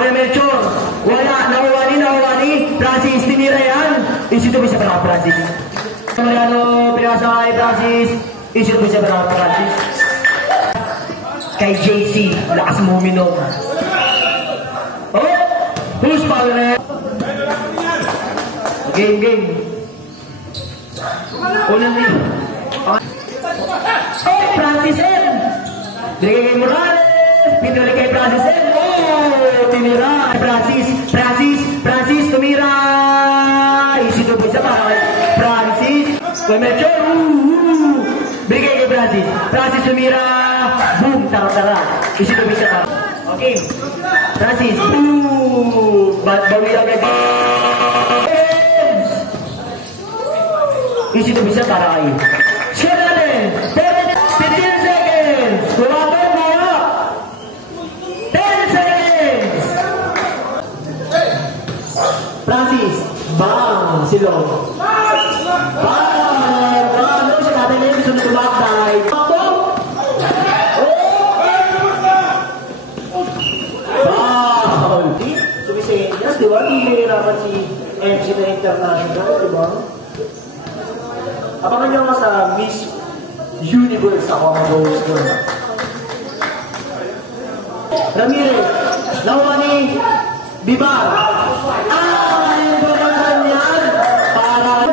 Kuya Melchor. Wala. Nakuha ni. Francis, tinira yan. Isito ba siya para Francis? Mariano, pinasa kay Francis. Isito ba siya para Francis? Kay JC. Lakas mo uminom. Oh! Who's foul na yan? Game. Unang rin. Oh! Francis M. Binigay kay Morales. Pinuli kay Francis M. Oh! Tinira. Francis, tumira. Isito ba siya para kay Francis? Kuya Melchor. Binigay kay Francis. Francis tumira. Boom! Tara. Isito ba siya para? Okay. Francis. Boom! Bawi lang kay Isito ba siya para kay? Share natin. 15 seconds. Tumakan mo. 10 seconds. Francis. Bang! Silong. Bang! Ano siya natin ngayon? Gusto na tumakay. Bang! Sumisayas, di ba? Hindi nahirapan si MC na international, di ba? Abangan nyo nga sa Miss Universe ako ang host ko. Ramirez, nakuha ni Bibar. Yung babagan yan para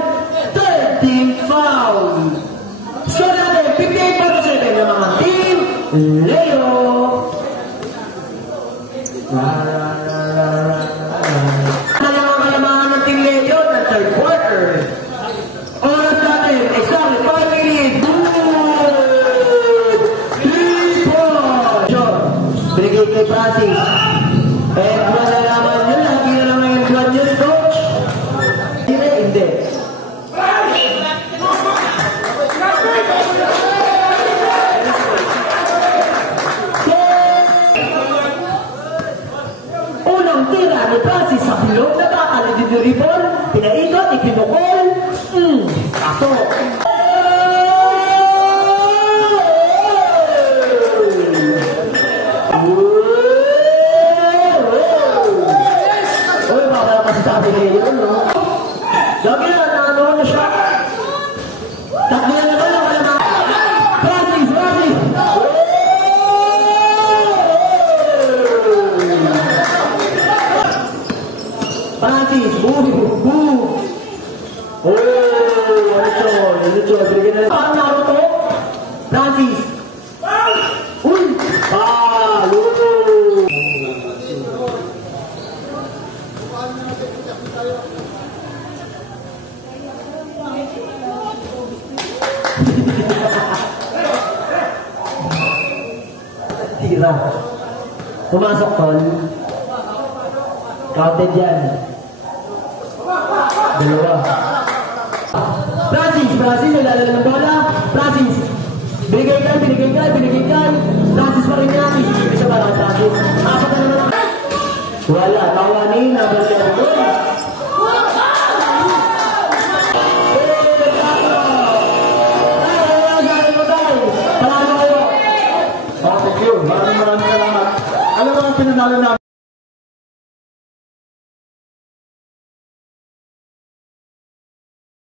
13 foul. So natin, 58-7 yung mga team Leo. Kalamangan ng team Leo ng third quarter. Oras natin, exactly 5 minutes. Good! 3 points. Binigay kay Francis. And wala naman yun. Lagi na naman yung blood yun, coach. Hindi. Unang tira ni Francis sa bilog. Nakakalidid yung ribon. Pinaikot, ikinukol. Kaso. Sabi na yun, no? Sabi na, ano siya? Takbo na naman ako naman. Francis! Francis! Boom! Ano ito? Bigyan na lang. Paano Naruto? Francis! Uy! Palo! Tira. Pumasok tol. Counted yan. Dalawa. Francis, nalala ng bola. Francis. Binigay ka. Francis pa rin yan. Isa pa lang, Francis. Apat na naman. Wala. Tawanin. Nabalik ko. Maraming salamat. Alam mo ang pinanalo namin